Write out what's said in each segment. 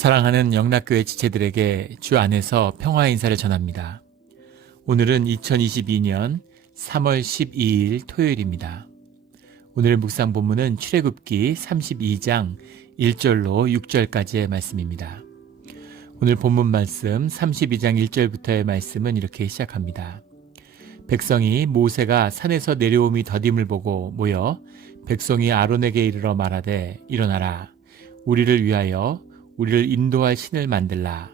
사랑하는 영락교회 지체들에게 주 안에서 평화 인사를 전합니다. 오늘은 2022년 3월 12일 토요일입니다. 오늘 묵상 본문은 출애굽기 32장 1절로 6절까지의 말씀입니다. 오늘 본문 말씀 32장 1절부터의 말씀은 이렇게 시작합니다. 백성이 모세가 산에서 내려옴이 더딤을 보고 모여 백성이 아론에게 이르러 말하되 일어나라 우리를 위하여 우리를 인도할 신을 만들라.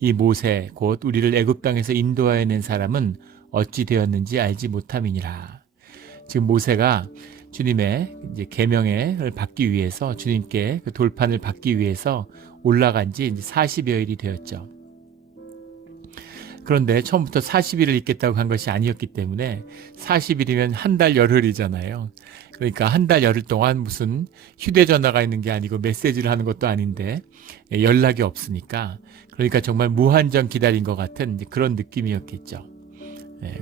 이 모세 곧 우리를 애굽 땅에서 인도하여 낸 사람은 어찌 되었는지 알지 못함이니라. 지금 모세가 주님의 이제 계명을 받기 위해서 주님께 그 돌판을 받기 위해서 올라간 지 이제 40여일이 되었죠. 그런데 처음부터 40일을 있겠다고 한 것이 아니었기 때문에 40일이면 한 달 열흘이잖아요. 그러니까 한 달 열흘 동안 무슨 휴대전화가 있는 게 아니고 메시지를 하는 것도 아닌데 연락이 없으니까 그러니까 정말 무한정 기다린 것 같은 그런 느낌이었겠죠.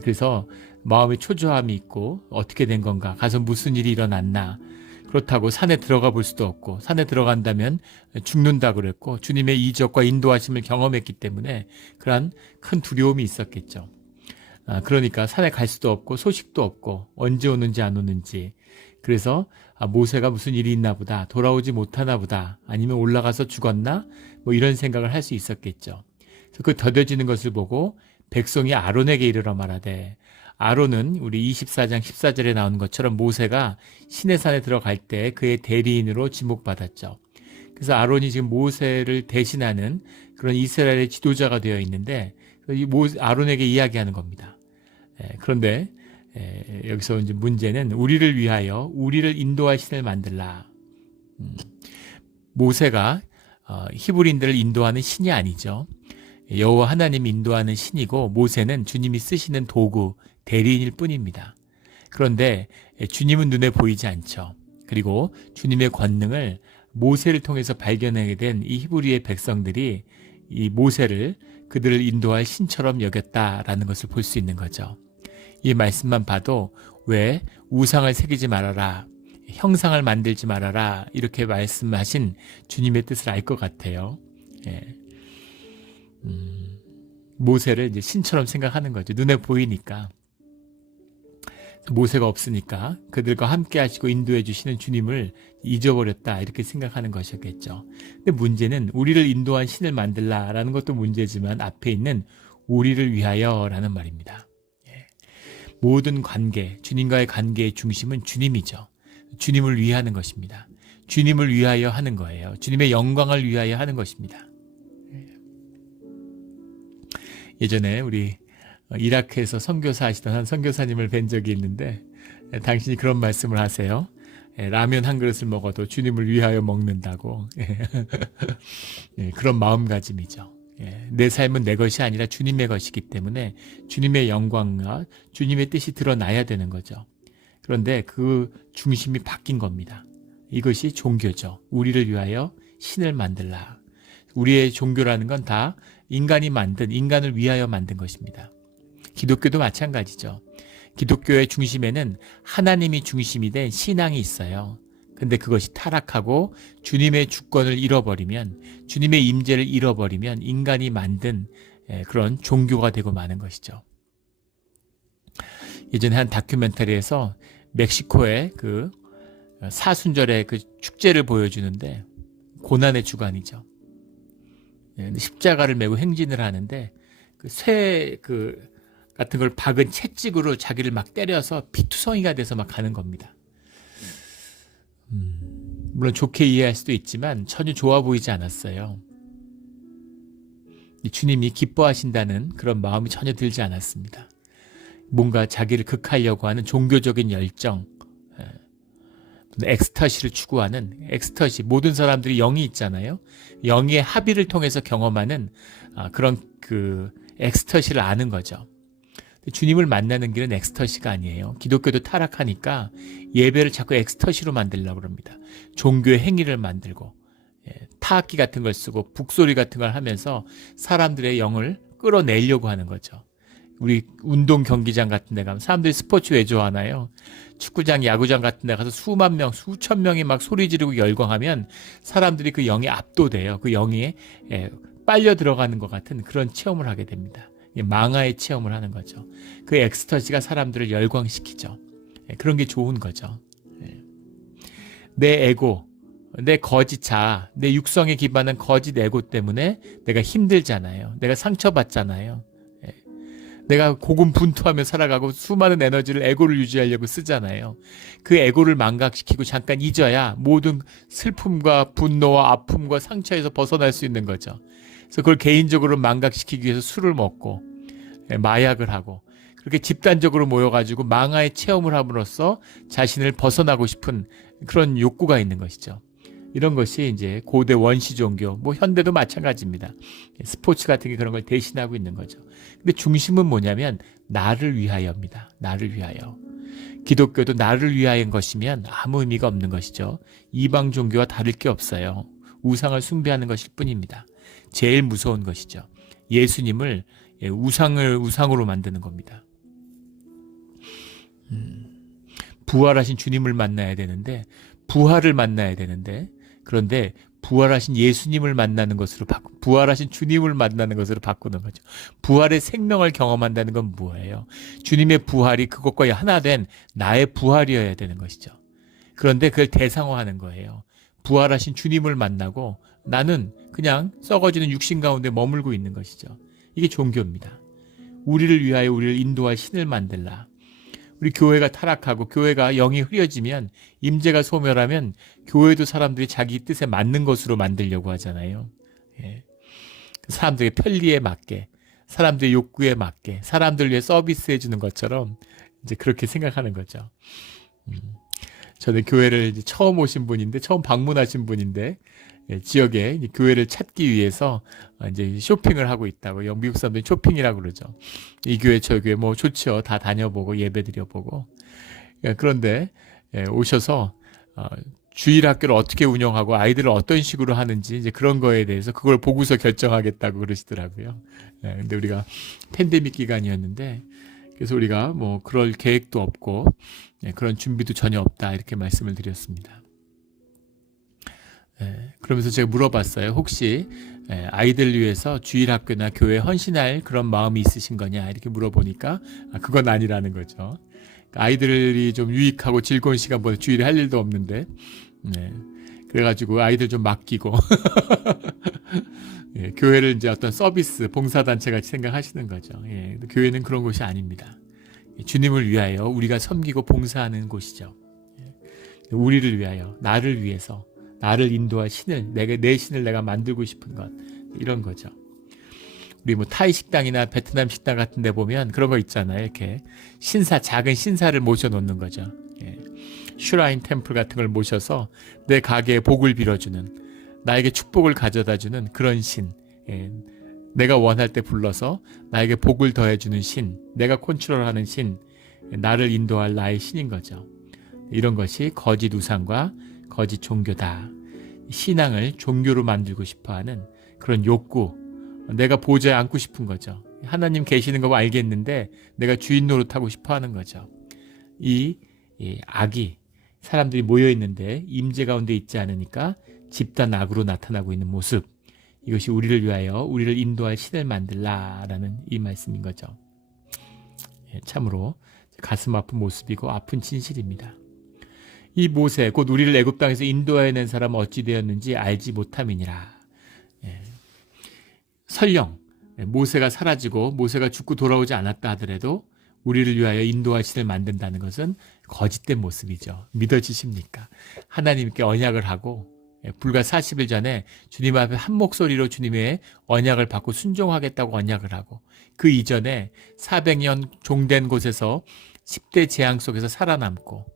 그래서 마음에 초조함이 있고 어떻게 된 건가, 가서 무슨 일이 일어났나. 그렇다고 산에 들어가 볼 수도 없고 산에 들어간다면 죽는다 그랬고 주님의 이적과 인도하심을 경험했기 때문에 그러한 큰 두려움이 있었겠죠. 그러니까 산에 갈 수도 없고 소식도 없고 언제 오는지 안 오는지. 그래서 모세가 무슨 일이 있나 보다, 돌아오지 못하나 보다, 아니면 올라가서 죽었나, 뭐 이런 생각을 할 수 있었겠죠. 그래서 그 더뎌지는 것을 보고 백성이 아론에게 이르러 말하되, 아론은 우리 24장 14절에 나오는 것처럼 모세가 시내산에 들어갈 때 그의 대리인으로 지목받았죠. 그래서 아론이 지금 모세를 대신하는 그런 이스라엘의 지도자가 되어 있는데 아론에게 이야기하는 겁니다. 그런데 여기서 이제 문제는 우리를 위하여 우리를 인도할 신을 만들라. 모세가 히브리인들을 인도하는 신이 아니죠. 여호와 하나님이 인도하는 신이고 모세는 주님이 쓰시는 도구, 대리인일 뿐입니다. 그런데 주님은 눈에 보이지 않죠. 그리고 주님의 권능을 모세를 통해서 발견하게 된 이 히브리의 백성들이 이 모세를 그들을 인도할 신처럼 여겼다라는 것을 볼 수 있는 거죠. 이 말씀만 봐도 왜 우상을 새기지 말아라, 형상을 만들지 말아라 이렇게 말씀하신 주님의 뜻을 알 것 같아요. 모세를 이제 신처럼 생각하는 거죠. 눈에 보이니까. 모세가 없으니까 그들과 함께 하시고 인도해 주시는 주님을 잊어버렸다 이렇게 생각하는 것이었겠죠. 근데 문제는 우리를 인도한 신을 만들라라는 것도 문제지만 앞에 있는 우리를 위하여라는 말입니다. 모든 관계, 주님과의 관계의 중심은 주님이죠. 주님을 위하는 것입니다. 주님을 위하여 하는 거예요. 주님의 영광을 위하여 하는 것입니다. 예전에 우리 이라크에서 선교사 하시던 한 선교사님을 뵌 적이 있는데 당신이 그런 말씀을 하세요. 라면 한 그릇을 먹어도 주님을 위하여 먹는다고. 그런 마음가짐이죠. 내 삶은 내 것이 아니라 주님의 것이기 때문에 주님의 영광과 주님의 뜻이 드러나야 되는 거죠. 그런데 그 중심이 바뀐 겁니다. 이것이 종교죠. 우리를 위하여 신을 만들라. 우리의 종교라는 건 다 인간이 만든, 인간을 위하여 만든 것입니다. 기독교도 마찬가지죠. 기독교의 중심에는 하나님이 중심이 된 신앙이 있어요. 근데 그것이 타락하고 주님의 주권을 잃어버리면, 주님의 임재를 잃어버리면 인간이 만든 그런 종교가 되고 마는 것이죠. 예전에 한 다큐멘터리에서 멕시코의 그 사순절의 그 축제를 보여주는데 고난의 주간이죠. 십자가를 메고 행진을 하는데 그 쇠 같은 걸 박은 채찍으로 자기를 막 때려서 피투성이가 돼서 막 가는 겁니다. 물론 좋게 이해할 수도 있지만 전혀 좋아 보이지 않았어요. 주님이 기뻐하신다는 그런 마음이 전혀 들지 않았습니다. 뭔가 자기를 극하려고 하는 종교적인 열정, 엑스터시를 추구하는 엑스터시, 모든 사람들이 영이 있잖아요. 영의 합의를 통해서 경험하는 그런 그 엑스터시를 아는 거죠. 주님을 만나는 길은 엑스터시가 아니에요. 기독교도 타락하니까 예배를 자꾸 엑스터시로 만들려고 합니다. 종교의 행위를 만들고 타악기 같은 걸 쓰고 북소리 같은 걸 하면서 사람들의 영을 끌어내려고 하는 거죠. 우리 운동 경기장 같은 데 가면 사람들이 스포츠 왜 좋아하나요? 축구장, 야구장 같은 데 가서 수만 명, 수천 명이 막 소리 지르고 열광하면 사람들이 그 영에 압도돼요. 그 영에 빨려 들어가는 것 같은 그런 체험을 하게 됩니다. 망아의 체험을 하는 거죠. 그 엑스터시가 사람들을 열광시키죠. 그런 게 좋은 거죠. 내 에고, 내 거짓 자아, 내 육성에 기반한 거짓 에고 때문에 내가 힘들잖아요. 내가 상처받잖아요. 내가 고군분투하며 살아가고 수많은 에너지를 에고를 유지하려고 쓰잖아요. 그 에고를 망각시키고 잠깐 잊어야 모든 슬픔과 분노와 아픔과 상처에서 벗어날 수 있는 거죠. 그래서 그걸 개인적으로 망각시키기 위해서 술을 먹고 마약을 하고 그렇게 집단적으로 모여가지고 망아의 체험을 함으로써 자신을 벗어나고 싶은 그런 욕구가 있는 것이죠. 이런 것이 이제 고대 원시 종교, 뭐 현대도 마찬가지입니다. 스포츠 같은 게 그런 걸 대신하고 있는 거죠. 근데 중심은 뭐냐면 나를 위하여입니다. 나를 위하여. 기독교도 나를 위하여인 것이면 아무 의미가 없는 것이죠. 이방 종교와 다를 게 없어요. 우상을 숭배하는 것일 뿐입니다. 제일 무서운 것이죠. 예수님을 우상으로 만드는 겁니다. 부활하신 주님을 만나야 되는데 부활을 만나야 되는데 그런데 부활하신 예수님을 만나는 것으로 부활하신 주님을 만나는 것으로 바꾸는 거죠. 부활의 생명을 경험한다는 건 뭐예요? 주님의 부활이 그것과 하나 된 나의 부활이어야 되는 것이죠. 그런데 그걸 대상화하는 거예요. 부활하신 주님을 만나고 나는 그냥 썩어지는 육신 가운데 머물고 있는 것이죠. 이게 종교입니다. 우리를 위하여 우리를 인도할 신을 만들라. 우리 교회가 타락하고 교회가 영이 흐려지면 임재가 소멸하면 교회도 사람들이 자기 뜻에 맞는 것으로 만들려고 하잖아요. 사람들의 편리에 맞게, 사람들의 욕구에 맞게, 사람들 위해 서비스해 주는 것처럼 이제 그렇게 생각하는 거죠. 저는 교회를 이제 처음 오신 분인데, 처음 방문하신 분인데, 지역에 교회를 찾기 위해서 이제 쇼핑을 하고 있다고. 미국 사람들이 쇼핑이라고 그러죠. 이 교회 저 교회 뭐 좋죠. 다 다녀보고 예배 드려보고. 그런데 오셔서 주일 학교를 어떻게 운영하고 아이들을 어떤 식으로 하는지 이제 그런 거에 대해서 그걸 보고서 결정하겠다고 그러시더라고요. 근데 우리가 팬데믹 기간이었는데 그래서 우리가 뭐 그럴 계획도 없고 그런 준비도 전혀 없다 이렇게 말씀을 드렸습니다. 그러면서 제가 물어봤어요. 혹시 아이들 위해서 주일학교나 교회에 헌신할 그런 마음이 있으신 거냐 이렇게 물어보니까 그건 아니라는 거죠. 아이들이 좀 유익하고 즐거운 시간 보내 주일에 할 일도 없는데 그래가지고 아이들 좀 맡기고 교회를 이제 어떤 서비스 봉사단체 같이 생각하시는 거죠. 교회는 그런 곳이 아닙니다. 주님을 위하여 우리가 섬기고 봉사하는 곳이죠. 우리를 위하여 나를 위해서 나를 인도할 신을 내 신을 내가 만들고 싶은 것 이런 거죠. 우리 뭐 타이 식당이나 베트남 식당 같은 데 보면 그런 거 있잖아요. 이렇게 작은 신사를 모셔놓는 거죠. 슈라인 템플 같은 걸 모셔서 내 가게에 복을 빌어주는 나에게 축복을 가져다주는 그런 신. 내가 원할 때 불러서 나에게 복을 더해주는 신. 내가 컨트롤하는 신. 나를 인도할 나의 신인 거죠. 이런 것이 거짓 우상과 거짓 종교다. 신앙을 종교로 만들고 싶어하는 그런 욕구. 내가 보좌에 앉고 싶은 거죠. 하나님 계시는 거 알겠는데 내가 주인 노릇하고 싶어하는 거죠. 이 악이 사람들이 모여 있는데 임재 가운데 있지 않으니까 집단 악으로 나타나고 있는 모습. 이것이 우리를 위하여 우리를 인도할 신을 만들라라는 이 말씀인 거죠. 참으로 가슴 아픈 모습이고 아픈 진실입니다. 이 모세 곧 우리를 애굽 땅에서 인도해낸 사람은 어찌 되었는지 알지 못함이니라. 설령 모세가 사라지고 모세가 죽고 돌아오지 않았다 하더라도 우리를 위하여 인도할 신을 만든다는 것은 거짓된 모습이죠. 믿어지십니까? 하나님께 언약을 하고 불과 40일 전에 주님 앞에 한 목소리로 주님의 언약을 받고 순종하겠다고 언약을 하고 그 이전에 400년 종된 곳에서 10대 재앙 속에서 살아남고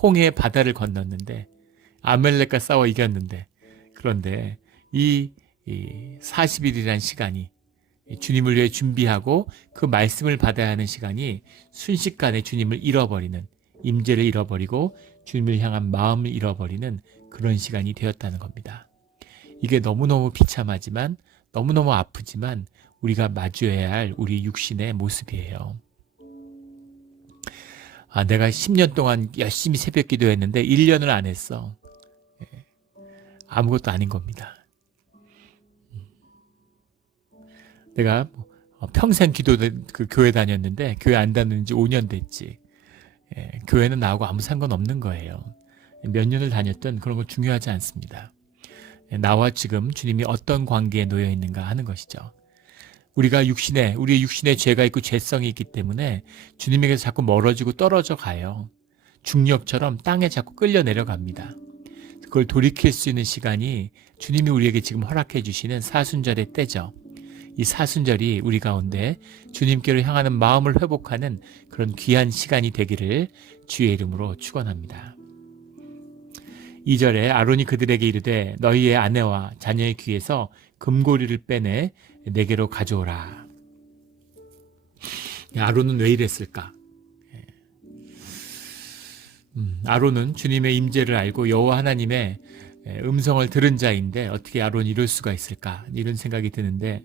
홍해의 바다를 건넜는데 아멜렉과 싸워 이겼는데 그런데 이 40일이라는 시간이 주님을 위해 준비하고 그 말씀을 받아야 하는 시간이 순식간에 주님을 잃어버리는 임재를 잃어버리고 주님을 향한 마음을 잃어버리는 그런 시간이 되었다는 겁니다. 이게 너무너무 비참하지만 너무너무 아프지만 우리가 마주해야 할 우리 육신의 모습이에요. 내가 10년 동안 열심히 새벽 기도했는데 1년을 안 했어. 아무것도 아닌 겁니다. 내가 평생 교회 다녔는데 교회 안 다니는 지 5년 됐지. 교회는 나하고 아무 상관없는 거예요. 몇 년을 다녔던 그런 건 중요하지 않습니다. 나와 지금 주님이 어떤 관계에 놓여 있는가 하는 것이죠. 우리의 육신에 죄가 있고 죄성이 있기 때문에 주님에게서 자꾸 멀어지고 떨어져 가요. 중력처럼 땅에 자꾸 끌려 내려갑니다. 그걸 돌이킬 수 있는 시간이 주님이 우리에게 지금 허락해 주시는 사순절의 때죠. 이 사순절이 우리 가운데 주님께로 향하는 마음을 회복하는 그런 귀한 시간이 되기를 주의 이름으로 축원합니다. 2절에 아론이 그들에게 이르되 너희의 아내와 자녀의 귀에서 금고리를 빼내 내게로 가져오라. 아론은 왜 이랬을까? 아론은 주님의 임재를 알고 여호와 하나님의 음성을 들은 자인데 어떻게 아론이 이럴 수가 있을까? 이런 생각이 드는데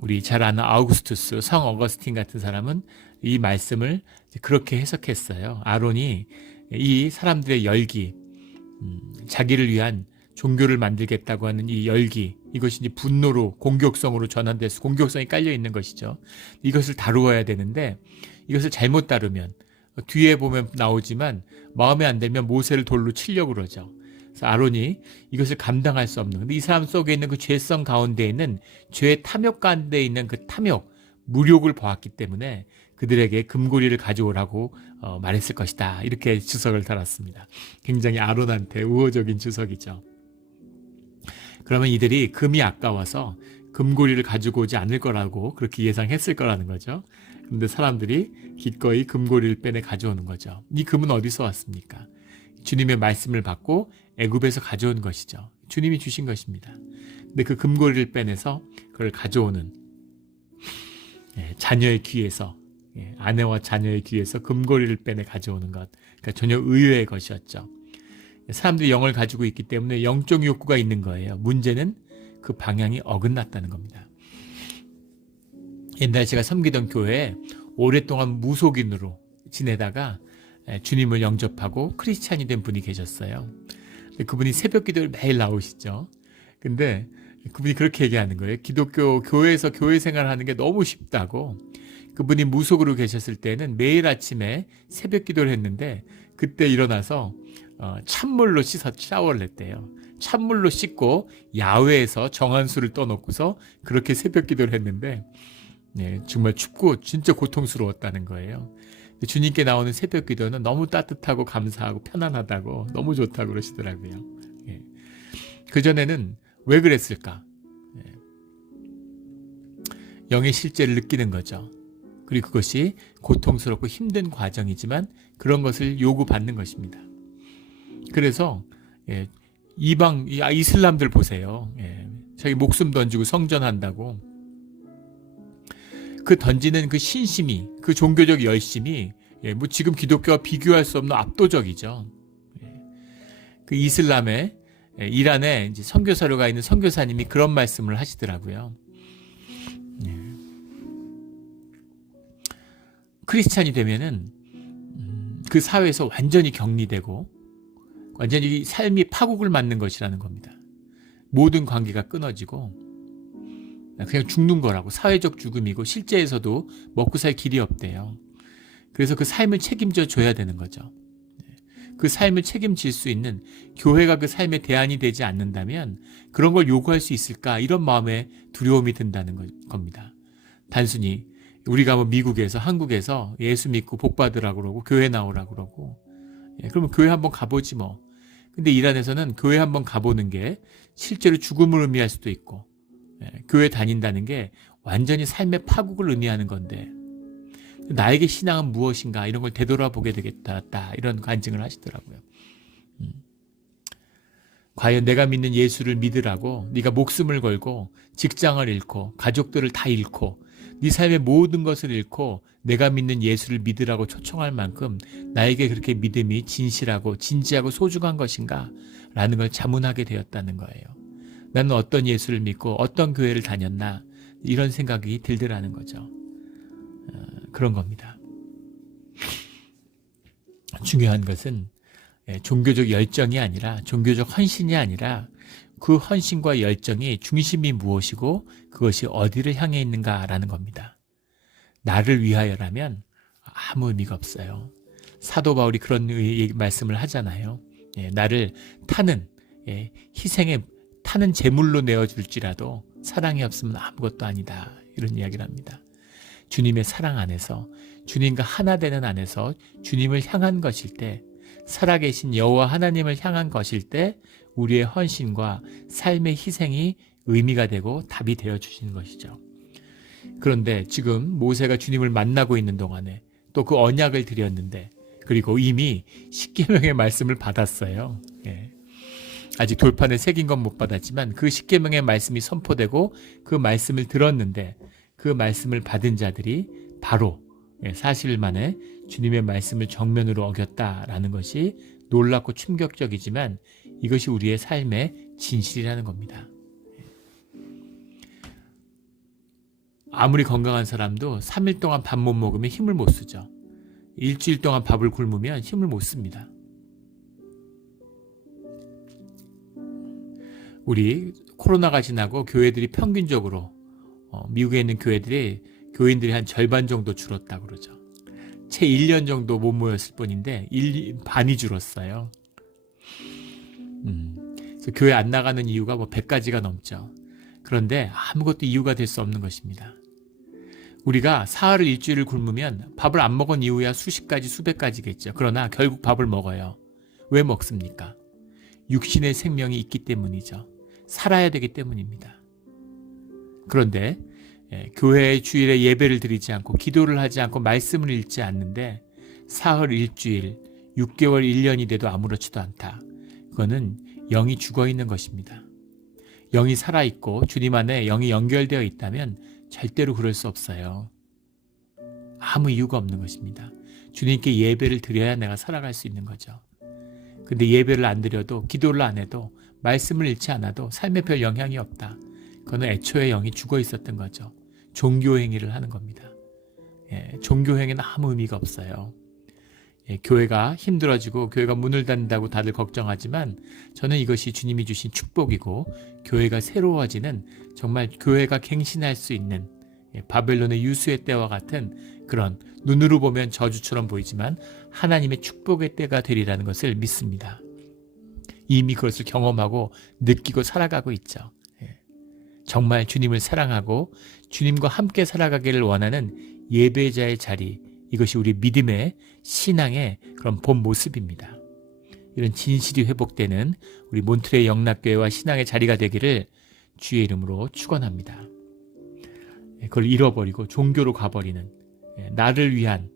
우리 잘 아는 아우구스투스, 성 어거스틴 같은 사람은 이 말씀을 그렇게 해석했어요. 아론이 이 사람들의 열기, 자기를 위한 종교를 만들겠다고 하는 이 열기, 이것이 이제 분노로 공격성으로 전환돼서 공격성이 깔려 있는 것이죠. 이것을 다루어야 되는데 이것을 잘못 다루면 뒤에 보면 나오지만 마음에 안 들면 모세를 돌로 치려고 그러죠. 그래서 아론이 이것을 감당할 수 없는, 근데 이 사람 속에 있는 그 죄성 가운데 있는 죄의 탐욕 가운데 있는 그 탐욕, 무욕을 보았기 때문에 그들에게 금고리를 가져오라고 말했을 것이다. 이렇게 주석을 달았습니다. 굉장히 아론한테 우호적인 주석이죠. 그러면 이들이 금이 아까워서 금고리를 가지고 오지 않을 거라고 그렇게 예상했을 거라는 거죠. 그런데 사람들이 기꺼이 금고리를 빼내 가져오는 거죠. 이 금은 어디서 왔습니까? 주님의 말씀을 받고 애굽에서 가져온 것이죠. 주님이 주신 것입니다. 근데 그 금고리를 빼내서 그걸 가져오는 자녀의 귀에서, 아내와 자녀의 귀에서 금고리를 빼내 가져오는 것, 그러니까 전혀 의외의 것이었죠. 사람들이 영을 가지고 있기 때문에 영적 욕구가 있는 거예요. 문제는 그 방향이 어긋났다는 겁니다. 옛날 제가 섬기던 교회에 오랫동안 무속인으로 지내다가 주님을 영접하고 크리스찬이 된 분이 계셨어요. 그분이 새벽 기도를 매일 나오시죠. 근데 그분이 그렇게 얘기하는 거예요. 기독교 교회에서 교회 생활하는 게 너무 쉽다고. 그분이 무속으로 계셨을 때는 매일 아침에 새벽 기도를 했는데 그때 일어나서 찬물로 샤워를 했대요. 찬물로 씻고 야외에서 정한수를 떠놓고서 그렇게 새벽 기도를 했는데 정말 춥고 진짜 고통스러웠다는 거예요. 주님께 나오는 새벽 기도는 너무 따뜻하고 감사하고 편안하다고 너무 좋다고 그러시더라고요. 그전에는 왜 그랬을까? 영의 실제를 느끼는 거죠. 그리고 그것이 고통스럽고 힘든 과정이지만 그런 것을 요구받는 것입니다. 그래서 이슬람들 보세요. 자기 목숨 던지고 성전한다고. 그 던지는 그 신심이, 그 종교적 열심이 뭐 지금 기독교와 비교할 수 없는 압도적이죠. 그 이슬람의 이란에 이제 선교사로 가 있는 선교사님이 그런 말씀을 하시더라고요. 크리스찬이 되면은 그 사회에서 완전히 격리되고 완전히 삶이 파국을 맞는 것이라는 겁니다. 모든 관계가 끊어지고 그냥 죽는 거라고, 사회적 죽음이고 실제에서도 먹고 살 길이 없대요. 그래서 그 삶을 책임져 줘야 되는 거죠. 그 삶을 책임질 수 있는 교회가 그 삶의 대안이 되지 않는다면 그런 걸 요구할 수 있을까, 이런 마음에 두려움이 든다는 겁니다. 단순히 우리가 뭐 미국에서 한국에서 예수 믿고 복 받으라고 그러고 교회 나오라고 그러고 그러면 교회 한번 가보지 뭐. 근데 이란에서는 교회 한번 가보는 게 실제로 죽음을 의미할 수도 있고 교회 다닌다는 게 완전히 삶의 파국을 의미하는 건데 나에게 신앙은 무엇인가, 이런 걸 되돌아보게 되겠다, 이런 간증을 하시더라고요. 과연 내가 믿는 예수를 믿으라고 네가 목숨을 걸고 직장을 잃고 가족들을 다 잃고 네 삶의 모든 것을 잃고 내가 믿는 예수를 믿으라고 초청할 만큼 나에게 그렇게 믿음이 진실하고 진지하고 소중한 것인가? 라는 걸 자문하게 되었다는 거예요. 나는 어떤 예수를 믿고 어떤 교회를 다녔나 이런 생각이 들더라는 거죠. 그런 겁니다. 중요한 것은 종교적 열정이 아니라 종교적 헌신이 아니라 그 헌신과 열정의 중심이 무엇이고 그것이 어디를 향해 있는가라는 겁니다. 나를 위하여라면 아무 의미가 없어요. 사도 바울이 그런 말씀을 하잖아요. 나를 타는 희생에 타는 제물로 내어줄지라도 사랑이 없으면 아무것도 아니다. 이런 이야기를 합니다. 주님의 사랑 안에서 주님과 하나 되는 안에서 주님을 향한 것일 때 살아계신 여호와 하나님을 향한 것일 때 우리의 헌신과 삶의 희생이 의미가 되고 답이 되어주시는 것이죠. 그런데 지금 모세가 주님을 만나고 있는 동안에 또 그 언약을 드렸는데 그리고 이미 십계명의 말씀을 받았어요. 아직 돌판에 새긴 건 못 받았지만 그 십계명의 말씀이 선포되고 그 말씀을 들었는데 그 말씀을 받은 자들이 바로 40일 만에 주님의 말씀을 정면으로 어겼다라는 것이 놀랍고 충격적이지만 이것이 우리의 삶의 진실이라는 겁니다. 아무리 건강한 사람도 3일 동안 밥 못 먹으면 힘을 못 쓰죠. 일주일 동안 밥을 굶으면 힘을 못 씁니다. 우리 코로나가 지나고 교회들이 평균적으로 미국에 있는 교인들이 한 절반 정도 줄었다고 그러죠. 채 1년 정도 못 모였을 뿐인데 반이 줄었어요. 그래서 교회 안 나가는 이유가 100가지가 넘죠. 그런데 아무것도 이유가 될 수 없는 것입니다. 우리가 사흘을 일주일을 굶으면 밥을 안 먹은 이유야 수십 가지 수백 가지겠죠. 그러나 결국 밥을 먹어요. 왜 먹습니까? 육신의 생명이 있기 때문이죠. 살아야 되기 때문입니다. 그런데 교회의 주일에 예배를 드리지 않고 기도를 하지 않고 말씀을 읽지 않는데 사흘 일주일 6개월 1년이 돼도 아무렇지도 않다. 그거는 영이 죽어 있는 것입니다. 영이 살아있고 주님 안에 영이 연결되어 있다면 절대로 그럴 수 없어요. 아무 이유가 없는 것입니다. 주님께 예배를 드려야 내가 살아갈 수 있는 거죠. 근데 예배를 안 드려도 기도를 안 해도 말씀을 읽지 않아도 삶에 별 영향이 없다. 그거는 애초에 영이 죽어 있었던 거죠. 종교행위를 하는 겁니다. 종교행위는 아무 의미가 없어요. 교회가 힘들어지고 교회가 문을 닫는다고 다들 걱정하지만 저는 이것이 주님이 주신 축복이고 교회가 새로워지는 정말 교회가 갱신할 수 있는 바벨론의 유수의 때와 같은 그런 눈으로 보면 저주처럼 보이지만 하나님의 축복의 때가 되리라는 것을 믿습니다. 이미 그것을 경험하고 느끼고 살아가고 있죠. 정말 주님을 사랑하고 주님과 함께 살아가기를 원하는 예배자의 자리, 이것이 우리 믿음의 신앙의 그런 본 모습입니다. 이런 진실이 회복되는 우리 몬트레이 영락교회와 신앙의 자리가 되기를 주의 이름으로 축원합니다. 그걸 잃어버리고 종교로 가버리는 나를 위한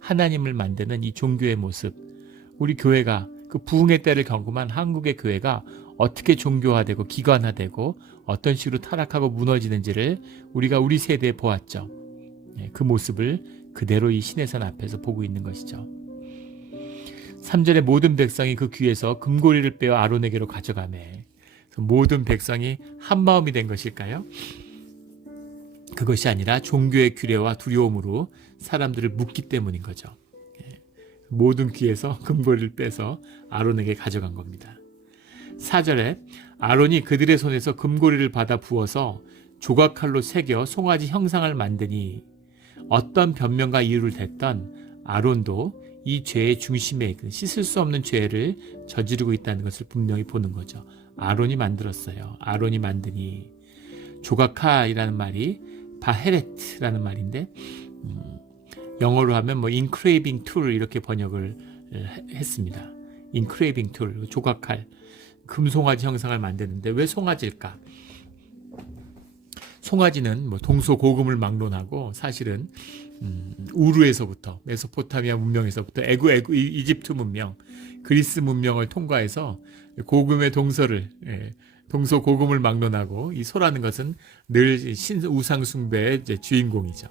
하나님을 만드는 이 종교의 모습, 우리 교회가 그 부흥의 때를 경험한 한국의 교회가 어떻게 종교화되고 기관화되고 어떤 식으로 타락하고 무너지는지를 우리가 우리 세대에 보았죠. 그 모습을 그대로 이 시내산 앞에서 보고 있는 것이죠. 3절에 모든 백성이 그 귀에서 금고리를 빼어 아론에게로 가져가매. 모든 백성이 한 마음이 된 것일까요? 그것이 아니라 종교의 규례와 두려움으로 사람들을 묶기 때문인 거죠. 모든 귀에서 금고리를 빼서 아론에게 가져간 겁니다. 4절에 아론이 그들의 손에서 금고리를 받아 부어서 조각칼로 새겨 송아지 형상을 만드니 어떤 변명과 이유를 댔던 아론도 이 죄의 중심에 씻을 수 없는 죄를 저지르고 있다는 것을 분명히 보는 거죠. 아론이 만들었어요. 아론이 만드니. 조각칼이라는 말이 바헤레트라는 말인데 영어로 하면 engraving tool 이렇게 번역을 했습니다. engraving tool, 조각칼. 금송아지 형상을 만드는데 왜 송아지일까? 송아지는 동서고금을 막론하고 사실은 우르에서부터 메소포타미아 문명에서부터 이집트 문명, 그리스 문명을 통과해서 고금의 동서고금을 막론하고 이 소라는 것은 늘 우상 숭배의 주인공이죠.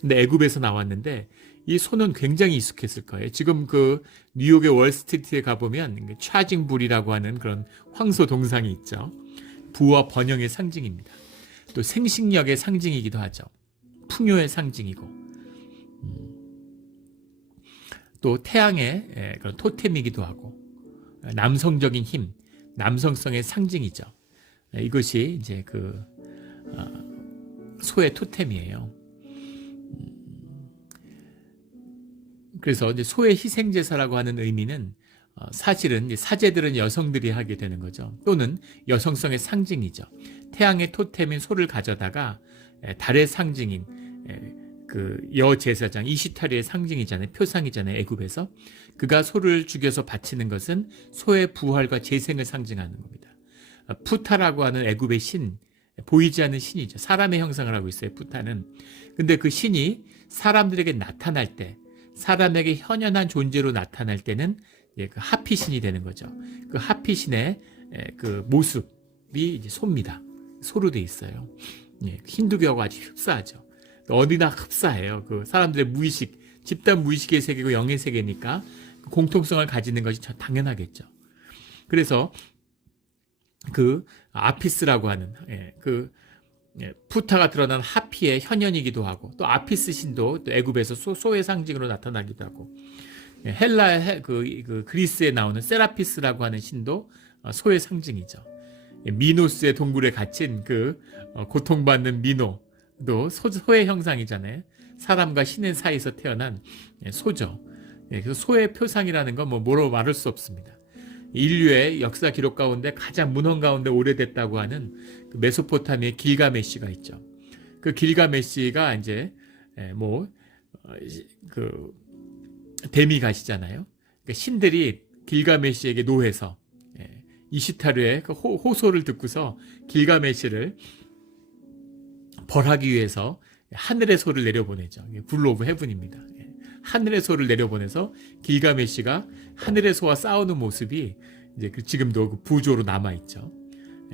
근데 애굽에서 나왔는데 이 소는 굉장히 익숙했을 거예요. 지금 그 뉴욕의 월스트리트에 가보면 차징불이라고 하는 그런 황소 동상이 있죠. 부와 번영의 상징입니다. 또 생식력의 상징이기도 하죠. 풍요의 상징이고, 또 태양의 그런 토템이기도 하고, 남성적인 힘, 남성성의 상징이죠. 이것이 이제 그 소의 토템이에요. 그래서 이제 소의 희생제사라고 하는 의미는 사실은 사제들은 여성들이 하게 되는 거죠. 또는 여성성의 상징이죠. 태양의 토템인 소를 가져다가 달의 상징인 그 여제사장 이시타르의 상징이잖아요. 표상이잖아요. 애굽에서. 그가 소를 죽여서 바치는 것은 소의 부활과 재생을 상징하는 겁니다. 푸타라고 하는 애굽의 신, 보이지 않는 신이죠. 사람의 형상을 하고 있어요. 푸타는. 근데 그 신이 사람들에게 나타날 때, 사람에게 현연한 존재로 나타날 때는 그 하피신이 되는 거죠. 그 하피신의 그 모습이 이제 소입니다. 소로 돼 있어요. 힌두교하고 아주 흡사하죠. 어디나 흡사해요. 그 사람들의 무의식, 집단 무의식의 세계고 영의 세계니까 공통성을 가지는 것이 당연하겠죠. 그래서 그 아피스라고 하는 그 푸타가 드러난 하피의 현현이기도 하고, 또 아피스 신도 또 애굽에서 소의 상징으로 나타나기도 하고, 헬라의 그 그리스에 나오는 세라피스라고 하는 신도 소의 상징이죠. 미노스의 동굴에 갇힌 그 고통받는 미노도 소의 형상이잖아요. 사람과 신의 사이에서 태어난 소죠. 그래서 소의 표상이라는 건 뭐로 말할 수 없습니다. 인류의 역사 기록 가운데 가장 문헌 가운데 오래됐다고 하는 그 메소포타미아의 길가메시가 있죠. 그 길가메시가 이제 그 데미갓이잖아요. 그러니까 신들이 길가메시에게 노해서 이시타르의 그 호소를 듣고서 길가메시를 벌하기 위해서 하늘의 소를 내려보내죠. 불 오브 헤븐입니다. 하늘의 소를 내려보내서 길가메시가 하늘의 소와 싸우는 모습이 이제 지금도 그 부조로 남아 있죠.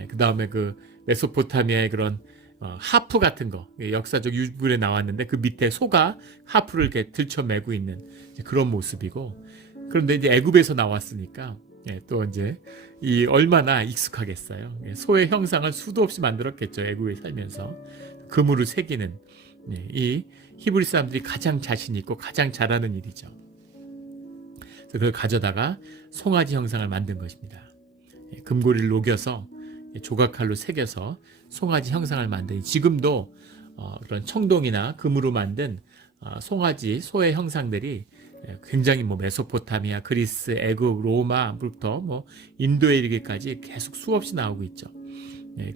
그 다음에 그 메소포타미아의 그런 하프 같은 거 역사적 유물에 나왔는데 그 밑에 소가 하프를 이렇게 들쳐매고 있는 그런 모습이고, 그런데 이제 애굽에서 나왔으니까 또 이제 이 얼마나 익숙하겠어요. 소의 형상을 수도 없이 만들었겠죠. 애굽에 살면서 금으로 새기는 이 히브리 사람들이 가장 자신 있고 가장 잘하는 일이죠. 그래서 그걸 가져다가 송아지 형상을 만든 것입니다. 금고리를 녹여서 조각칼로 새겨서 송아지 형상을 만드니 지금도 그런 청동이나 금으로 만든 송아지 소의 형상들이 굉장히 메소포타미아, 그리스, 애굽, 로마부터 인도에 이르기까지 계속 수없이 나오고 있죠.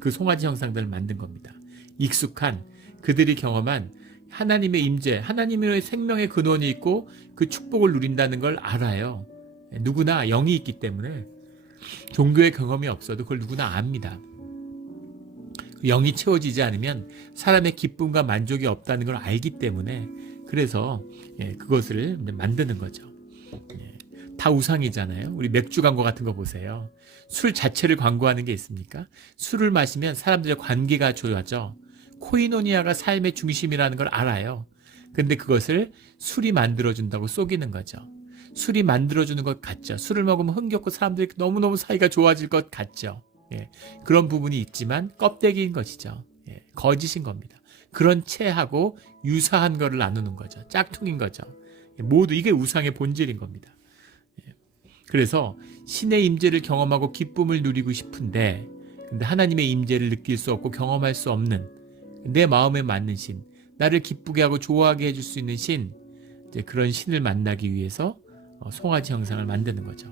그 송아지 형상들을 만든 겁니다. 익숙한 그들이 경험한 하나님의 임재, 하나님의 생명의 근원이 있고 그 축복을 누린다는 걸 알아요. 누구나 영이 있기 때문에 종교의 경험이 없어도 그걸 누구나 압니다. 영이 채워지지 않으면 사람의 기쁨과 만족이 없다는 걸 알기 때문에 그래서 그것을 만드는 거죠. 다 우상이잖아요. 우리 맥주 광고 같은 거 보세요. 술 자체를 광고하는 게 있습니까? 술을 마시면 사람들의 관계가 좋아져. 코이노니아가 삶의 중심이라는 걸 알아요. 근데 그것을 술이 만들어준다고 속이는 거죠. 술이 만들어주는 것 같죠. 술을 먹으면 흥겹고 사람들이 너무너무 사이가 좋아질 것 같죠. 그런 부분이 있지만 껍데기인 것이죠. 거짓인 겁니다. 그런 채하고 유사한 거를 나누는 거죠. 짝퉁인 거죠. 모두 이게 우상의 본질인 겁니다. 그래서 신의 임재를 경험하고 기쁨을 누리고 싶은데 근데 하나님의 임재를 느낄 수 없고 경험할 수 없는 내 마음에 맞는 신, 나를 기쁘게 하고 좋아하게 해줄 수 있는 신, 이제 그런 신을 만나기 위해서 송아지 형상을 만드는 거죠.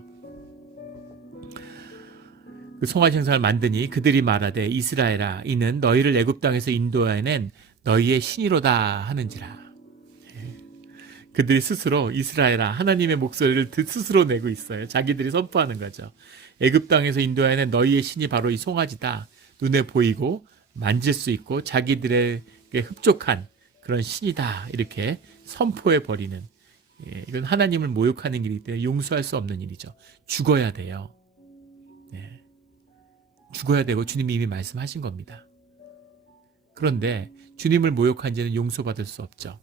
그 송아지 형상을 만드니 그들이 말하되 이스라엘아 이는 너희를 애굽 땅에서 인도하여낸 너희의 신이로다 하는지라. 그들이 스스로 이스라엘아 하나님의 목소리를 스스로 내고 있어요. 자기들이 선포하는 거죠. 애굽 땅에서 인도하여낸 너희의 신이 바로 이 송아지다. 눈에 보이고 만질 수 있고 자기들에게 흡족한 그런 신이다. 이렇게 선포해 버리는, 이건 하나님을 모욕하는 일이기 때문에 용서할 수 없는 일이죠. 죽어야 돼요. 죽어야 되고 주님이 이미 말씀하신 겁니다. 그런데 주님을 모욕한 죄는 용서받을 수 없죠.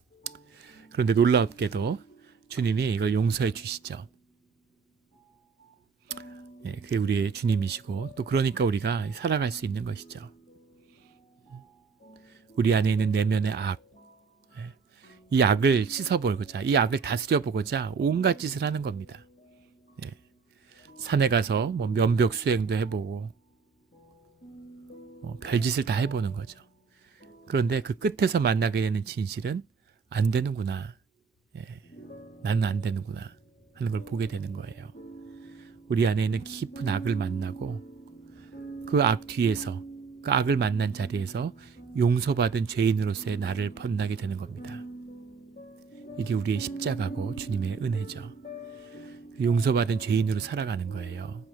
그런데 놀랍게도 주님이 이걸 용서해 주시죠. 예, 그게 우리의 주님이시고 또 그러니까 우리가 살아갈 수 있는 것이죠. 우리 안에 있는 내면의 악, 예, 이 악을 씻어보고자, 이 악을 다스려보고자 온갖 짓을 하는 겁니다. 예, 산에 가서 뭐 면벽 수행도 해보고 별짓을 다 해보는 거죠. 그런데 그 끝에서 만나게 되는 진실은 안 되는구나. 예, 나는 안 되는구나 하는 걸 보게 되는 거예요. 우리 안에 있는 깊은 악을 만나고 그 악 뒤에서, 그 악을 만난 자리에서 용서받은 죄인으로서의 나를 벗나게 되는 겁니다. 이게 우리의 십자가고 주님의 은혜죠. 용서받은 죄인으로 살아가는 거예요.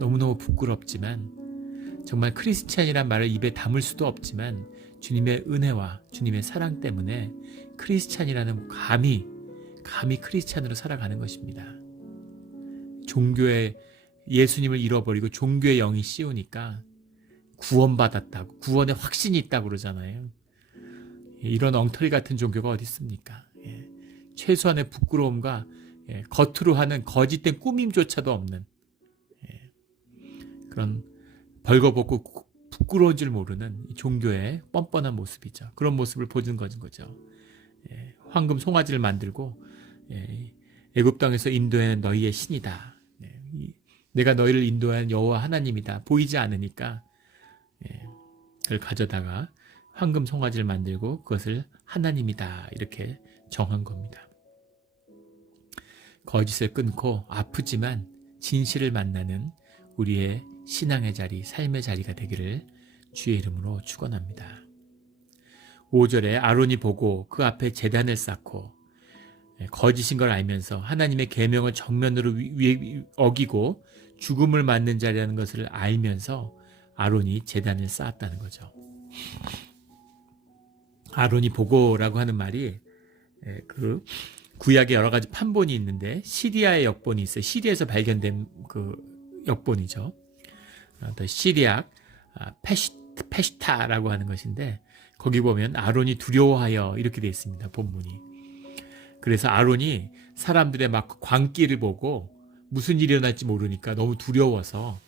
너무너무 부끄럽지만, 정말 크리스찬이란 말을 입에 담을 수도 없지만 주님의 은혜와 주님의 사랑 때문에 크리스찬이라는 감히 크리스찬으로 살아가는 것입니다. 종교에 예수님을 잃어버리고 종교의 영이 씌우니까 구원받았다고, 구원의 확신이 있다고 그러잖아요. 이런 엉터리 같은 종교가 어디 있습니까? 예, 최소한의 부끄러움과 겉으로 하는 거짓된 꾸밈조차도 없는 그런 벌거벗고 부끄러운 줄 모르는 종교의 뻔뻔한 모습이죠. 그런 모습을 보여준 거죠. 황금 송아지를 만들고 애굽 땅에서 인도하는 너희의 신이다. 내가 너희를 인도하는 여호와 하나님이다. 보이지 않으니까 그걸 가져다가 황금 송아지를 만들고 그것을 하나님이다. 이렇게 정한 겁니다. 거짓을 끊고 아프지만 진실을 만나는 우리의 신앙의 자리, 삶의 자리가 되기를 주의 이름으로 축원합니다. 5절에 아론이 보고 그 앞에 제단을 쌓고 거짓인 걸 알면서 하나님의 계명을 정면으로 어기고 죽음을 맞는 자리라는 것을 알면서 아론이 제단을 쌓았다는 거죠. 아론이 보고라고 하는 말이 그 구약에 여러 가지 판본이 있는데 시리아의 역본이 있어요. 시리아에서 발견된 그 역본이죠. 또 시리악 페시타라고 하는 것인데 거기 보면 아론이 두려워하여 이렇게 되어 있습니다. 본문이. 그래서 아론이 사람들의 막 광기를 보고 무슨 일이 일어날지 모르니까 너무 두려워서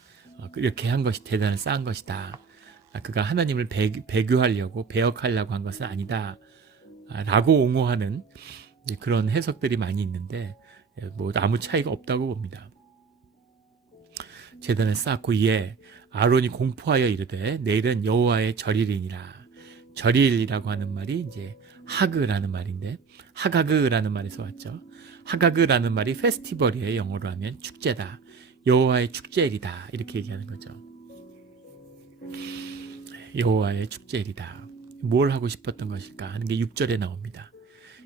이렇게 한 것이 대단을 쌓은 것이다. 그가 하나님을 배교하려고 배역하려고 한 것은 아니다. 라고 옹호하는 그런 해석들이 많이 있는데 뭐 아무 차이가 없다고 봅니다. 제단을 쌓고 이에 아론이 공포하여 이르되 내일은 여호와의 절일이니라. 절일이라고 하는 말이 이제 하그라는 말인데 하가그라는 말에서 왔죠. 하가그라는 말이 페스티벌이에요. 영어로 하면 축제다. 여호와의 축제일이다. 이렇게 얘기하는 거죠. 여호와의 축제일이다. 뭘 하고 싶었던 것일까 하는 게 6절에 나옵니다.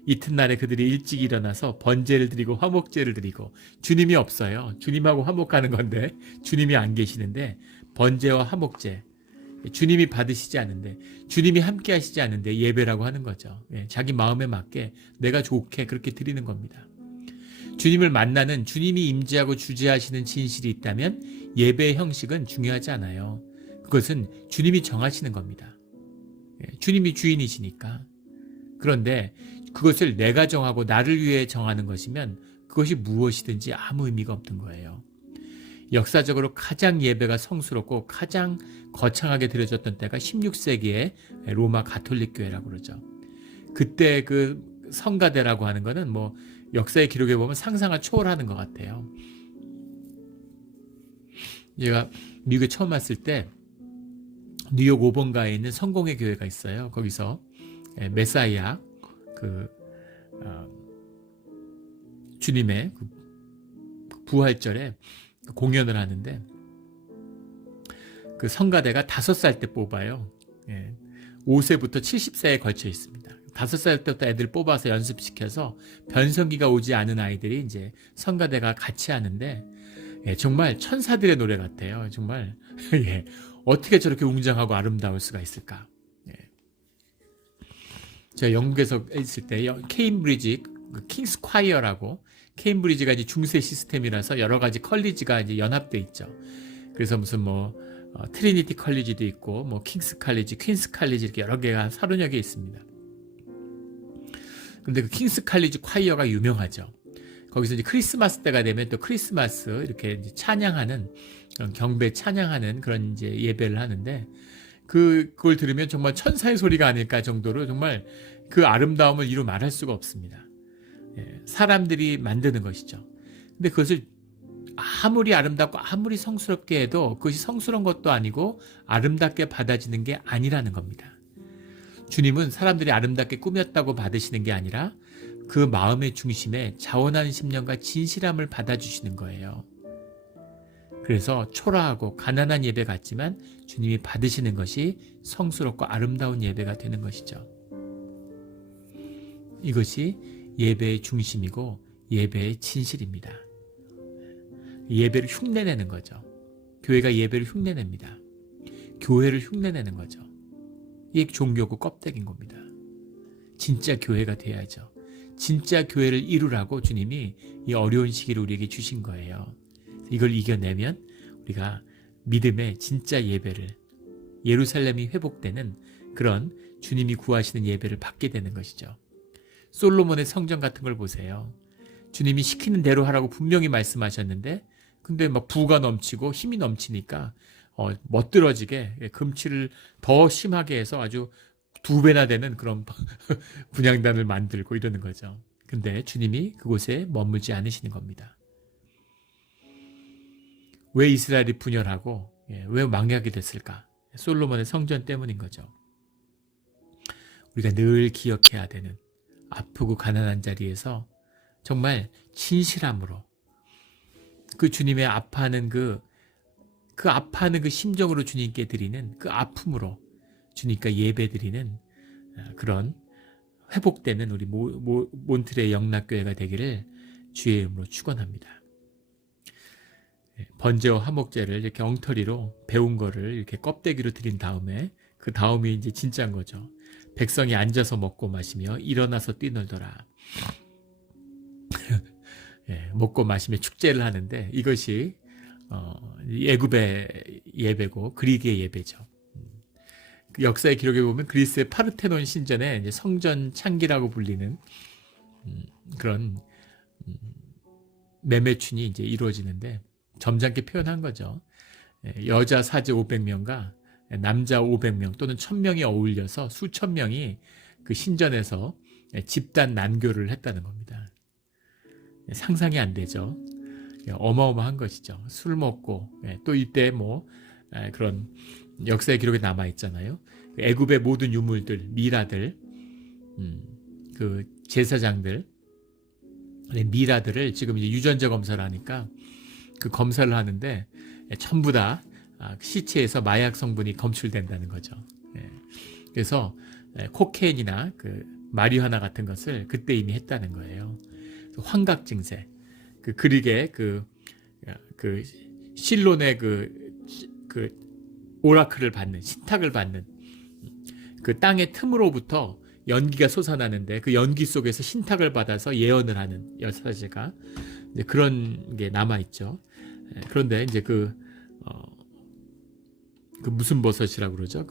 이튿날에 그들이 일찍 일어나서 번제를 드리고 화목제를 드리고 주님이 없어요. 주님하고 화목하는 건데 주님이 안 계시는데 번제와 화목제 주님이 받으시지 않는데 주님이 함께 하시지 않는데 예배라고 하는 거죠. 자기 마음에 맞게 내가 좋게 그렇게 드리는 겁니다. 주님을 만나는 주님이 임재하고 주재하시는 진실이 있다면 예배의 형식은 중요하지 않아요. 그것은 주님이 정하시는 겁니다. 주님이 주인이시니까. 그런데 그것을 내가 정하고 나를 위해 정하는 것이면 그것이 무엇이든지 아무 의미가 없는 거예요. 역사적으로 가장 예배가 성스럽고 가장 거창하게 드려졌던 때가 16세기의 로마 가톨릭 교회라고 그러죠. 그때 그 성가대라고 하는 거는 뭐 역사의 기록에 보면 상상을 초월하는 것 같아요. 제가 미국에 처음 왔을 때 뉴욕 5번가에 있는 성공회 교회가 있어요. 거기서 메사이아 주님의 부활절에 공연을 하는데 그 성가대가 5살 때 뽑아요. 5세부터 70세에 걸쳐 있습니다. 5살 때부터 애들 뽑아서 연습시켜서 변성기가 오지 않은 아이들이 이제 성가대가 같이 하는데 정말 천사들의 노래 같아요. 정말 어떻게 저렇게 웅장하고 아름다울 수가 있을까? 제가 영국에서 있을 때 케임브리지 킹스 콰이어라고 케임브리지가 이제 중세 시스템이라서 여러 가지 컬리지가 이제 연합돼 있죠. 그래서 무슨 트리니티 컬리지도 있고 킹스 칼리지, 퀸스 칼리지 이렇게 여러 개가 사로역에 있습니다. 근데 그 킹스 칼리지 콰이어가 유명하죠. 거기서 이제 크리스마스 때가 되면 또 크리스마스 이렇게 이제 찬양하는 그런 경배 찬양하는 그런 이제 예배를 하는데 그걸 들으면 정말 천사의 소리가 아닐까 정도로 정말 그 아름다움을 이루 말할 수가 없습니다. 사람들이 만드는 것이죠. 근데 그것을 아무리 아름답고 아무리 성스럽게 해도 그것이 성스러운 것도 아니고 아름답게 받아지는 게 아니라는 겁니다. 주님은 사람들이 아름답게 꾸몄다고 받으시는 게 아니라 그 마음의 중심에 자원하는 심령과 진실함을 받아주시는 거예요. 그래서 초라하고 가난한 예배 같지만 주님이 받으시는 것이 성스럽고 아름다운 예배가 되는 것이죠. 이것이 예배의 중심이고 예배의 진실입니다. 예배를 흉내내는 거죠. 교회가 예배를 흉내냅니다. 교회를 흉내내는 거죠. 이게 종교고 껍데기인 겁니다. 진짜 교회가 돼야죠. 진짜 교회를 이루라고 주님이 이 어려운 시기를 우리에게 주신 거예요. 이걸 이겨내면 우리가 믿음의 진짜 예배를, 예루살렘이 회복되는 그런 주님이 구하시는 예배를 받게 되는 것이죠. 솔로몬의 성전 같은 걸 보세요. 주님이 시키는 대로 하라고 분명히 말씀하셨는데 근데 막 부가 넘치고 힘이 넘치니까 멋들어지게 금치를 더 심하게 해서 아주 2배나 되는 그런 분향단을 만들고 이러는 거죠. 근데 주님이 그곳에 머물지 않으시는 겁니다. 왜 이스라엘이 분열하고 왜 망하게 됐을까? 솔로몬의 성전 때문인 거죠. 우리가 늘 기억해야 되는 아프고 가난한 자리에서 정말 진실함으로 그 주님의 아파하는 그 아파하는 그 심정으로 주님께 드리는 그 아픔으로 주님께 예배 드리는 그런 회복되는 우리 몬트레 영락교회가 되기를 주의 이름으로 축원합니다. 번제와 화목제를 이렇게 엉터리로 배운 거를 이렇게 껍데기로 드린 다음에 그 다음이 이제 진짜인 거죠. 백성이 앉아서 먹고 마시며 일어나서 뛰놀더라. 먹고 마시며 축제를 하는데 이것이 애굽의 예배고 그리스의 예배죠. 그 역사의 기록에 보면 그리스의 파르테논 신전에 이제 성전 창기라고 불리는 그런 매매춘이 이제 이루어지는데 점잖게 표현한 거죠. 여자 사제 500명과 남자 500명 또는 1000명이 어울려서 수천 명이 그 신전에서 집단 난교를 했다는 겁니다. 상상이 안 되죠. 어마어마한 것이죠. 술 먹고 또 이때 그런 역사의 기록에 남아 있잖아요. 애굽의 모든 유물들, 미라들, 그 제사장들, 미라들을 지금 이제 유전자 검사를 하니까 그 검사를 하는데 전부 다 시체에서 마약 성분이 검출된다는 거죠. 그래서 코케인이나 그 마리화나 같은 것을 그때 이미 했다는 거예요. 환각 증세, 그 그릭의 그 실론의 그 오라클을 받는, 신탁을 받는 그 땅의 틈으로부터 연기가 솟아나는데 그 연기 속에서 신탁을 받아서 예언을 하는 여사제가 그런 게 남아 있죠. 그런데 이제 그 무슨 버섯이라고 그러죠?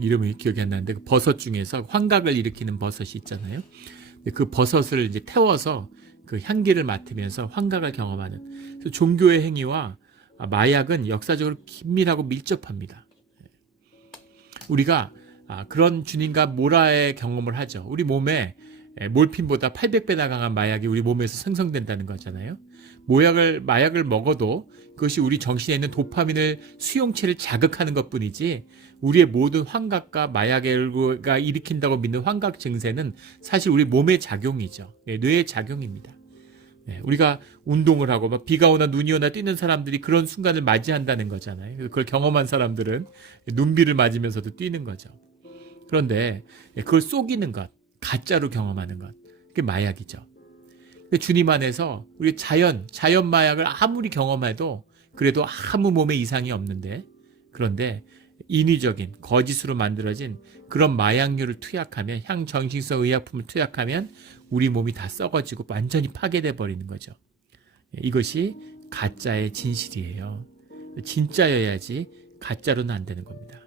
이름이 기억이 안 나는데 그 버섯 중에서 환각을 일으키는 버섯이 있잖아요. 그 버섯을 이제 태워서 그 향기를 맡으면서 환각을 경험하는. 그래서 종교의 행위와 마약은 역사적으로 긴밀하고 밀접합니다. 우리가 그런 주님과 모라의 경험을 하죠. 우리 몸에 몰핀보다 800배나 강한 마약이 우리 몸에서 생성된다는 거잖아요. 마약을 먹어도 그것이 우리 정신에 있는 도파민을 수용체를 자극하는 것뿐이지 우리의 모든 환각과 마약가 일으킨다고 믿는 환각 증세는 사실 우리 몸의 작용이죠. 뇌의 작용입니다. 우리가 운동을 하고 막 비가 오나 눈이 오나 뛰는 사람들이 그런 순간을 맞이한다는 거잖아요. 그걸 경험한 사람들은 눈비를 맞으면서도 뛰는 거죠. 그런데 그걸 속이는 것, 가짜로 경험하는 것, 그게 마약이죠. 근데 주님 안에서 우리 자연 마약을 아무리 경험해도 그래도 아무 몸에 이상이 없는데, 그런데 인위적인 거짓으로 만들어진 그런 마약류를 투약하면, 향정신성 의약품을 투약하면 우리 몸이 다 썩어지고 완전히 파괴돼 버리는 거죠. 이것이 가짜의 진실이에요. 진짜여야지 가짜로는 안 되는 겁니다.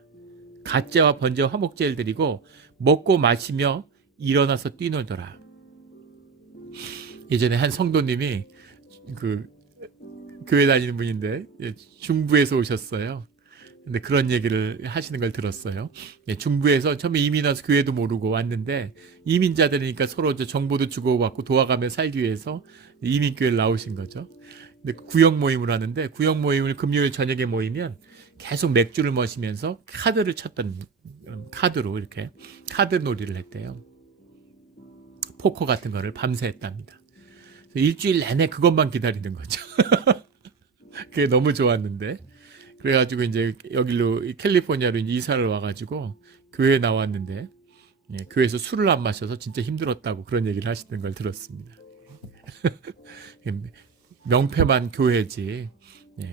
갓제와 번제와 화목제를 드리고 먹고 마시며 일어나서 뛰놀더라. 예전에 한 성도님이 그 교회 다니는 분인데 중부에서 오셨어요. 근데 그런 얘기를 하시는 걸 들었어요. 중부에서 처음에 이민 와서 교회도 모르고 왔는데 이민자들이니까 서로 정보도 주고받고 도와가며 살기 위해서 이민교회를 나오신 거죠. 근데 구역 모임을 하는데 구역 모임을 금요일 저녁에 모이면 계속 맥주를 마시면서 카드를 쳤던, 카드로 이렇게 카드 놀이를 했대요. 포커 같은 거를 밤새 했답니다. 일주일 내내 그것만 기다리는 거죠. 그게 너무 좋았는데, 그래가지고 이제 여기로 캘리포니아로 이제 이사를 와가지고 교회에 나왔는데, 교회에서 술을 안 마셔서 진짜 힘들었다고 그런 얘기를 하시는 걸 들었습니다. 명패만 교회지,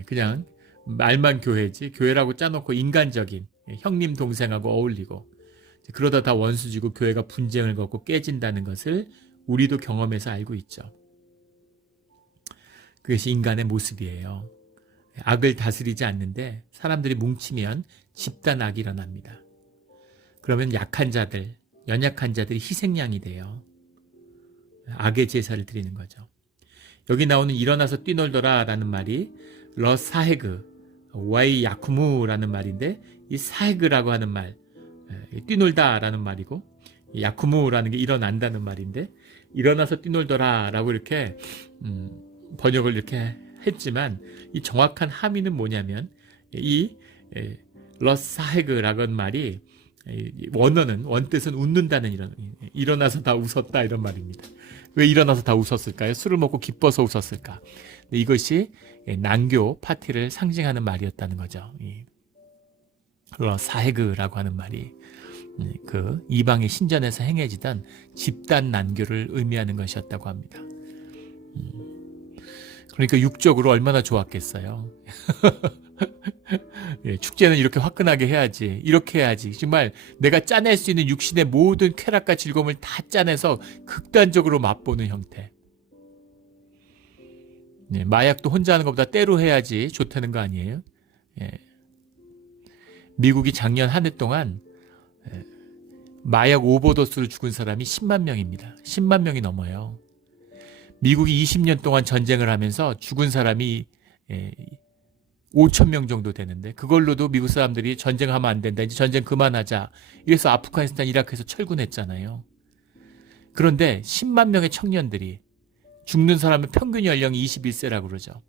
그냥 말만 교회지, 교회라고 짜놓고 인간적인 형님 동생하고 어울리고 그러다 다 원수지고 교회가 분쟁을 겪고 깨진다는 것을 우리도 경험해서 알고 있죠. 그것이 인간의 모습이에요. 악을 다스리지 않는데 사람들이 뭉치면 집단 악이 일어납니다. 그러면 약한 자들, 연약한 자들이 희생양이 돼요. 악의 제사를 드리는 거죠. 여기 나오는 일어나서 뛰놀더라 라는 말이 러사헤그, 와이 야쿠무라는 말인데, 이 사헤그라고 하는 말, 뛰놀다 라는 말이고, 야쿠무라는 게 일어난다는 말인데, 일어나서 뛰놀더라 라고 이렇게 번역을 이렇게 했지만, 이 정확한 함의는 뭐냐면, 이 러사헤그라는 말이 원어는, 원뜻은 웃는다는, 일어나서 다 웃었다 이런 말입니다. 왜 일어나서 다 웃었을까요? 술을 먹고 기뻐서 웃었을까? 이것이 난교 파티를 상징하는 말이었다는 거죠. 러사헤그라고 하는 말이 그 이방의 신전에서 행해지던 집단 난교를 의미하는 것이었다고 합니다. 그러니까 육적으로 얼마나 좋았겠어요. 축제는 이렇게 화끈하게 해야지, 이렇게 해야지. 정말 내가 짜낼 수 있는 육신의 모든 쾌락과 즐거움을 다 짜내서 극단적으로 맛보는 형태. 마약도 혼자 하는 것보다 때로 해야지 좋다는 거 아니에요? 미국이 작년 한 해 동안 마약 오버도스로 죽은 사람이 10만 명입니다. 10만 명이 넘어요. 미국이 20년 동안 전쟁을 하면서 죽은 사람이 5천 명 정도 되는데, 그걸로도 미국 사람들이 전쟁하면 안 된다, 이제 전쟁 그만하자, 이래서 아프가니스탄, 이라크에서 철군했잖아요. 그런데 10만 명의 청년들이, 죽는 사람의 평균 연령이 21세라고 그러죠.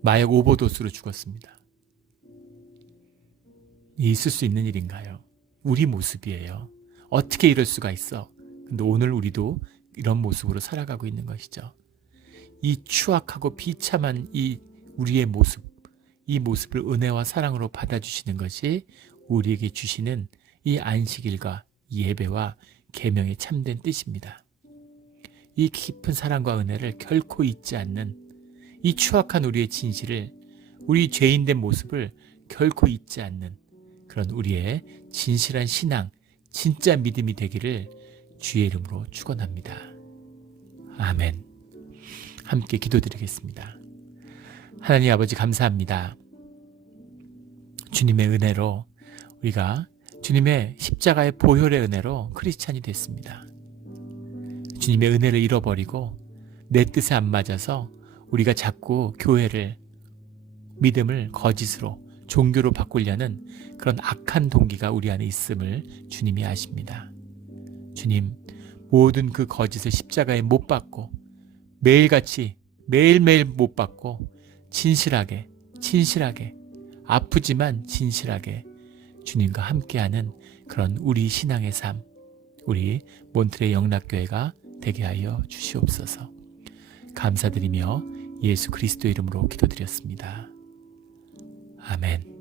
마약 오버도스로 죽었습니다. 있을 수 있는 일인가요? 우리 모습이에요. 어떻게 이럴 수가 있어? 근데 오늘 우리도 이런 모습으로 살아가고 있는 것이죠. 이 추악하고 비참한 이 우리의 모습, 이 모습을 은혜와 사랑으로 받아주시는 것이 우리에게 주시는 이 안식일과 예배와 계명의 참된 뜻입니다. 이 깊은 사랑과 은혜를 결코 잊지 않는, 이 추악한 우리의 진실을, 우리 죄인된 모습을 결코 잊지 않는 그런 우리의 진실한 신앙, 진짜 믿음이 되기를 주의 이름으로 축원합니다. 아멘. 함께 기도드리겠습니다. 하나님 아버지, 감사합니다. 주님의 은혜로, 우리가 주님의 십자가의 보혈의 은혜로 크리스찬이 됐습니다. 주님의 은혜를 잃어버리고 내 뜻에 안 맞아서 우리가 자꾸 교회를, 믿음을 거짓으로, 종교로 바꾸려는 그런 악한 동기가 우리 안에 있음을 주님이 아십니다. 주님, 모든 그 거짓을 십자가에 못 박고 매일같이 매일매일 못 받고 진실하게 아프지만 진실하게 주님과 함께하는 그런 우리 신앙의 삶, 우리 몬트레 영락교회가 되게 하여 주시옵소서. 감사드리며 예수 그리스도 이름으로 기도드렸습니다. 아멘.